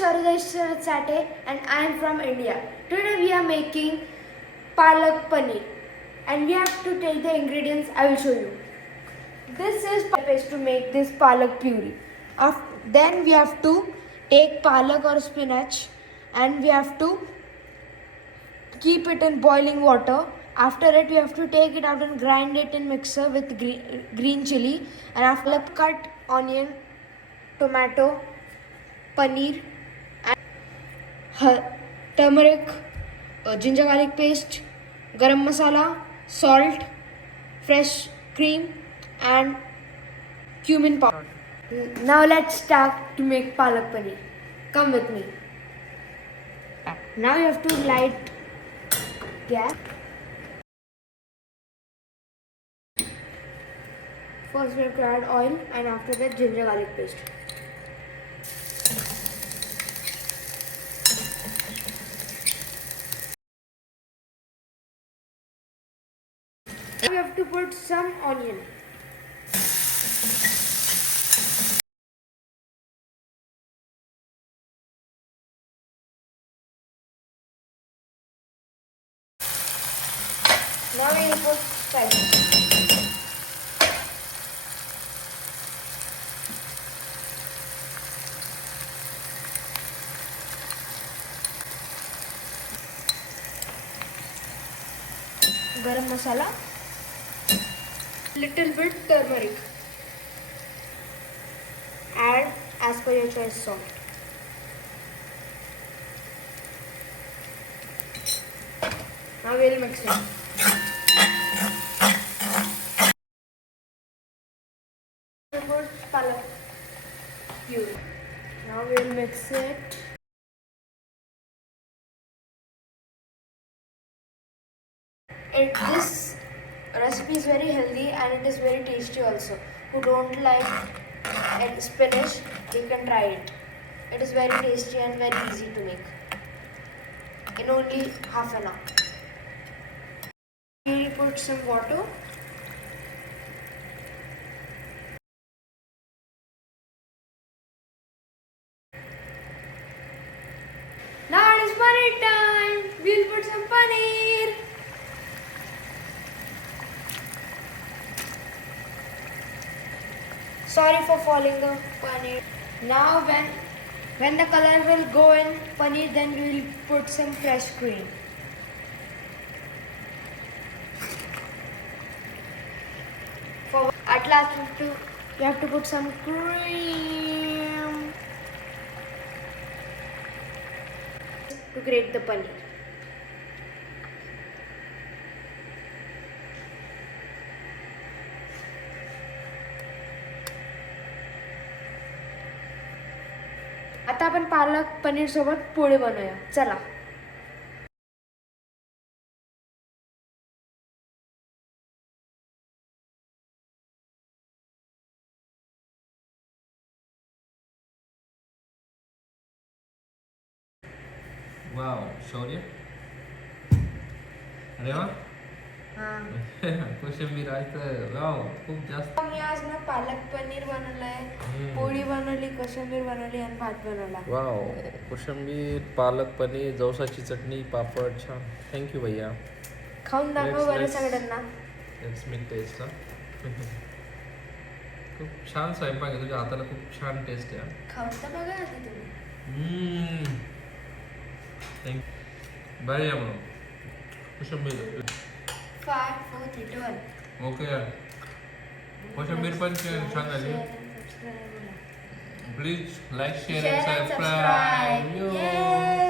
is Sauté and I am from India. Today we are making Palak Paneer and we have to take the ingredients. I will show you. This is paste to make this Palak puree. Then we have to take Palak or spinach and we have to keep it in boiling water. After it, we have to take it out and grind it in mixer with green chili. And after cut onion, tomato, paneer, and turmeric, ginger garlic paste, garam masala, salt, fresh cream, and cumin powder. Now let's start to make palak paneer. Come with me. Now you have to light gas. First we have to add oil and after that ginger garlic paste. Now we have to put some onion. Now we will put spices. Garam masala, little bit turmeric, add as per your choice salt. Now we will mix it. We put palak puree. Now we will mix it. This recipe is very healthy and it is very tasty also. Who don't like spinach, you can try it. It is very tasty and very easy to make in only half an hour. Here you put some water. Now it is paneer time. We'll put some paneer. Sorry for falling the paneer. Now when the color will go in paneer, then we will put some fresh cream. At last you have to put some cream to grate the paneer. आता आपण पालक पनीर सोबत पोळी बनवूया. चला. वाव, शौर्य. अरे वा. कोशिंबीर आज तर वाव खूप जास्त. मी आज ना पालक पनीर बनवलंय, पोळी बनवली, कोशिंबीर बनवली आणि भात बनवला. वाव, कोशिंबीर, पालक पनीर, जवसाची चटणी, पापड, छान. थँक्यू भैया. खाऊन दाखव बरं सगळ्यांना. Let's make taste. खूप छान स्वयंपाक आहे तुझ्या हाताला, खूप छान टेस्ट आहे. खाऊन तर बघा आधी तुम्ही. थँक्यू. बरं या मग कोशिंबीर. 5, 4, 3, 2, 1. ओके यार, कोशिंबीर पण छान झाली. Please like, share and subscribe.